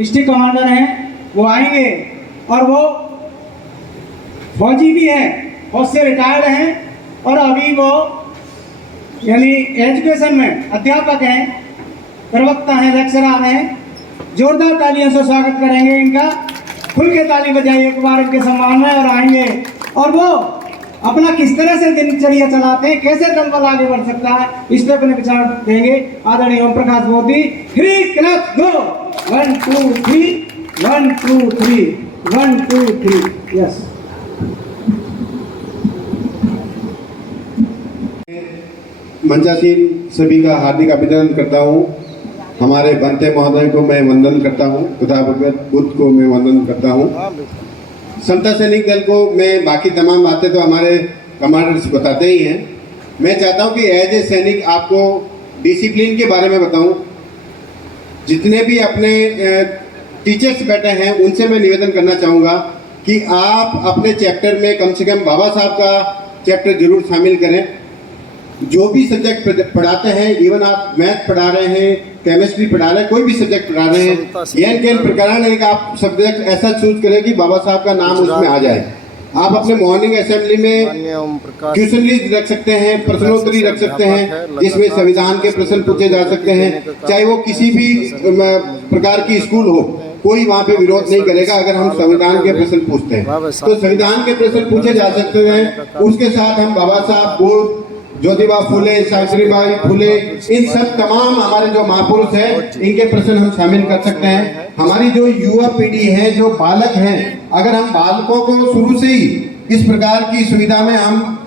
District commander हैं, वो आएंगे और वो फौजी भी हैं, फौज से रिटायर्ड हैं और अभी वो यानी एजुकेशन में अध्यापक हैं, प्रवक्ता हैं, लेक्चरर हैं। जोरदार तालियों से स्वागत करेंगे इनका। खुल के ताली बजाइए एक बार इनके सम्मान में। और आएंगे और वो अपना किस तरह से दिनचर्या चलाते हैं, कैसे दल बल आगे बढ़ सकता है, इस पर अपने विचार देंगे आदरणीय ओम प्रकाश मोदी। 3 क्लच गो, 1 2 3, 1 2 3, 1 2 3। यस। मंचासीन सभी का हार्दिक अभिनंदन करता हूँ। हमारे बनते महोदय को मैं वंदन करता हूँ, खुदा भगवत बुद्ध को मैं वंदन करता हूँ। समता सैनिक दल को मैं बाकी तमाम बातें तो हमारे कमांडर्स बताते ही हैं। मैं चाहता हूँ कि एज ए सैनिक आपको डिसिप्लिन के बारे में बताऊँ। जितने भी अपने टीचर्स बैठे हैं उनसे मैं निवेदन करना चाहूँगा कि आप अपने चैप्टर में कम से कम बाबा साहब का चैप्टर जरूर शामिल करें। जो भी सब्जेक्ट पढ़ाते हैं, इवन आप मैथ पढ़ा रहे हैं, केमिस्ट्री पढ़ा रहे हैं, कोई भी सब्जेक्ट पढ़ा रहे हैं, यह प्रकरण एक आप सब्जेक्ट ऐसा चूज करें कि बाबा साहब का नाम उसमें आ जाए। आप अपने मॉर्निंग असेंबली में क्वेश्चन लिस्ट रख सकते हैं, प्रश्नोत्तरी रख सकते हैं, जिसमें संविधान के प्रश्न पूछे जा सकते हैं। चाहे वो किसी भी प्रकार की स्कूल हो, कोई वहाँ पे विरोध नहीं करेगा अगर हम संविधान के प्रश्न पूछते हैं। तो संविधान के प्रश्न पूछे जा सकते हैं। उसके साथ हम बाबा साहब को, ज्योतिबा फुले, सावित्रीबाई फुले, इन सब तमाम हमारे जो महापुरुष हैं, इनके प्रश्न हम शामिल कर सकते हैं। हमारी जो युवा पीढ़ी है, जो बालक हैं, अगर हम बालकों को शुरू से ही इस प्रकार की सुविधा में हम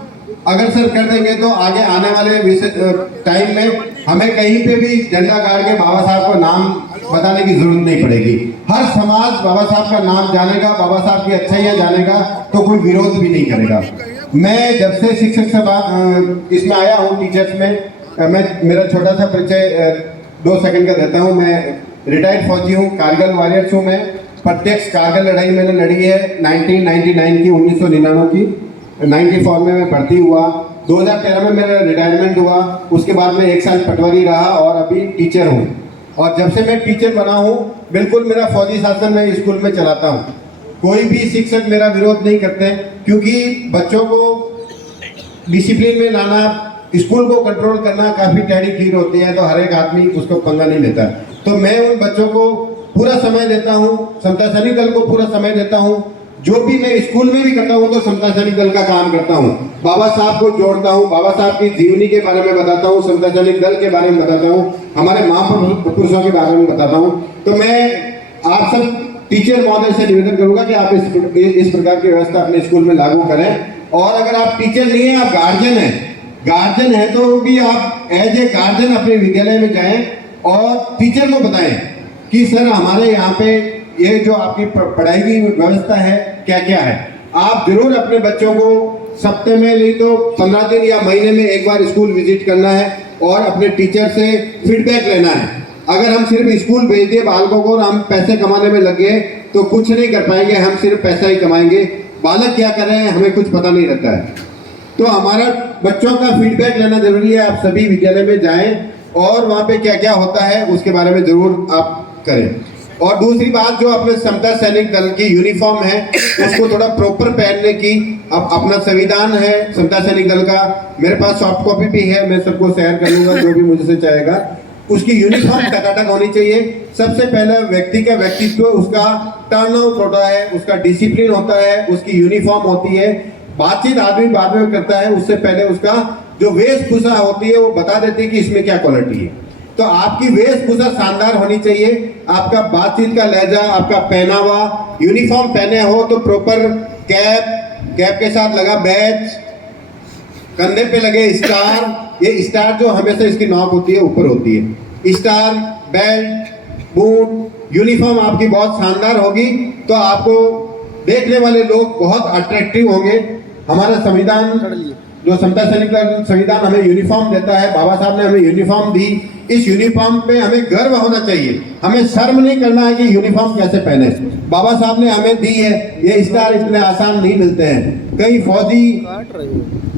अग्रसर कर देंगे तो आगे आने वाले टाइम में हमें कहीं पे भी झंडा गाड़ के बाबा साहब का नाम बताने की जरूरत नहीं पड़ेगी। हर समाज बाबा साहब का नाम जानेगा, बाबा साहब की अच्छाइयाँ जानेगा, तो कोई विरोध भी नहीं करेगा। मैं जब से शिक्षक सभा इसमें आया हूँ, टीचर्स में, मैं मेरा छोटा सा परिचय 2 सेकंड का देता हूँ। मैं रिटायर्ड फौजी हूँ, कारगिल वॉरियर्स हूँ। मैं प्रत्यक्ष कारगिल लड़ाई मैंने लड़ी है 1999 की, 1999 की। 94 में मैं भर्ती हुआ, 2013 में मेरा रिटायरमेंट हुआ। उसके बाद मैं 1 साल पटवारी रहा और अभी टीचर हूँ। और जब से मैं टीचर बना हूँ, बिल्कुल मेरा फौजी शासन मैं स्कूल में चलाता हूँ। कोई भी शिक्षक मेरा विरोध नहीं करते, क्योंकि बच्चों को डिसिप्लिन में लाना, स्कूल को कंट्रोल करना काफ़ी टेढ़ी खीर होती है, तो हर एक आदमी उसको पंगा नहीं लेता। तो मैं उन बच्चों को पूरा समय देता हूँ, समता सैनिक दल को पूरा समय देता हूँ। जो भी मैं स्कूल में भी करता हूँ तो समता सैनिक दल का काम करता हूँ। बाबा साहब को जोड़ता हूँ, बाबा साहब की जीवनी के बारे में बताता हूँ, समता सैनिक दल के बारे में बताता हूँ, हमारे महापुरुषों के बारे में बताता हूँ। तो मैं आप सब टीचर महोदय से निवेदन करूंगा कि आप इस प्रकार की व्यवस्था अपने स्कूल में लागू करें। और अगर आप टीचर नहीं है, आप गार्जियन है तो भी आप एज ए गार्जियन अपने विद्यालय में जाएं और टीचर को बताएं कि सर हमारे यहाँ पे ये जो आपकी पढ़ाई की व्यवस्था है क्या क्या है। आप जरूर अपने बच्चों को सप्ताह में नहीं तो 15 दिन या महीने में एक बार स्कूल विजिट करना है और अपने टीचर से फीडबैक लेना है। अगर हम सिर्फ स्कूल भेज दिए बालकों को और हम पैसे कमाने में लग गए तो कुछ नहीं कर पाएंगे, हम सिर्फ पैसा ही कमाएंगे। बालक क्या कर रहे हैं हमें कुछ पता नहीं रहता है। तो हमारा बच्चों का फीडबैक लेना जरूरी है। आप सभी विद्यालय में जाएं और वहाँ पे क्या क्या होता है उसके बारे में जरूर आप करें। और दूसरी बात, जो अपने समता सैनिक दल की यूनिफॉर्म है उसको थोड़ा प्रॉपर पहनने की। अब अपना संविधान है समता सैनिक दल का, मेरे पास सॉफ्ट कॉपी भी है, मैं सबको शेयर कर लूंगा जो भी मुझसे चाहेगा। उसकी यूनिफॉर्म टकाटक होनी चाहिए। सबसे पहले व्यक्ति का व्यक्तित्व, उसका टर्न आउट होता है, उसका डिसिप्लिन होता है, उसकी यूनिफॉर्म होती है। बातचीत आदमी बाद में करता है, उससे पहले उसका जो वेशभूषा होती है वो बता देती है कि इसमें क्या क्वालिटी है। तो आपकी वेशभूषा शानदार होनी चाहिए। आपका बातचीत का लहजा, आपका पहनावा, यूनिफॉर्म पहने हो तो प्रॉपर कैप के साथ लगा बैज, कंधे पे लगे स्टार। ये स्टार जो हमेशा इसकी नॉक होती है ऊपर होती है। स्टार, बेल्ट, बूट, यूनिफॉर्म आपकी बहुत शानदार होगी तो आपको देखने वाले लोग बहुत अट्रैक्टिव होंगे। हमारा संविधान जो समता सैनिक संविधान हमें यूनिफॉर्म देता है, बाबा साहब ने हमें यूनिफॉर्म दी, इस यूनिफॉर्म पे हमें गर्व होना चाहिए, हमें शर्म नहीं करना है कि यूनिफॉर्म कैसे पहने। बाबा साहब ने हमें दी है, ये स्टार इतने आसान नहीं मिलते हैं। कई फौजी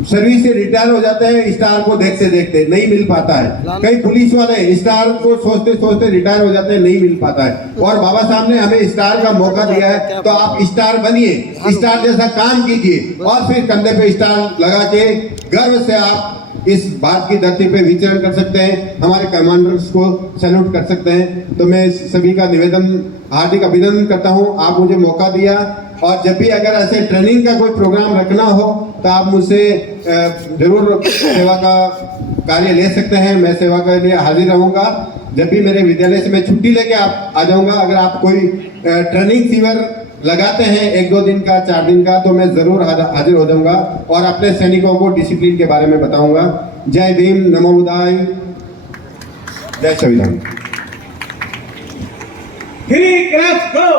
सर्विस से रिटायर हो जाते हैं स्टार को देखते देखते, नहीं मिल पाता है। कई पुलिस वाले स्टार को सोचते सोचते रिटायर हो जाते हैं, नहीं मिल पाता है। और बाबा साहब ने हमें स्टार का मौका दिया है, तो आप स्टार बनिए, स्टार जैसा काम कीजिए और फिर कंधे पे स्टार लगा के गर्व से आप इस भारत की धरती पे विचरण कर सकते हैं, हमारे कमांडर्स को सैल्यूट कर सकते हैं। तो मैं सभी का निवेदन, हार्दिक अभिनंदन करता हूं, आप मुझे मौका दिया। और जब भी अगर ऐसे ट्रेनिंग का कोई प्रोग्राम रखना हो तो आप मुझसे जरूर सेवा का कार्य ले सकते हैं, मैं सेवा के लिए हाजिर रहूंगा। जब भी मेरे विद्यालय से मैं छुट्टी लेके आ जाऊंगा, अगर आप कोई ट्रेनिंग शिविर लगाते हैं 1-2 दिन का, 4 दिन का, तो मैं जरूर हाजिर हो जाऊंगा और अपने सैनिकों को डिसिप्लिन के बारे में बताऊंगा। जय भीम, नमो बुद्धाय, जय संविधान। Three claps go.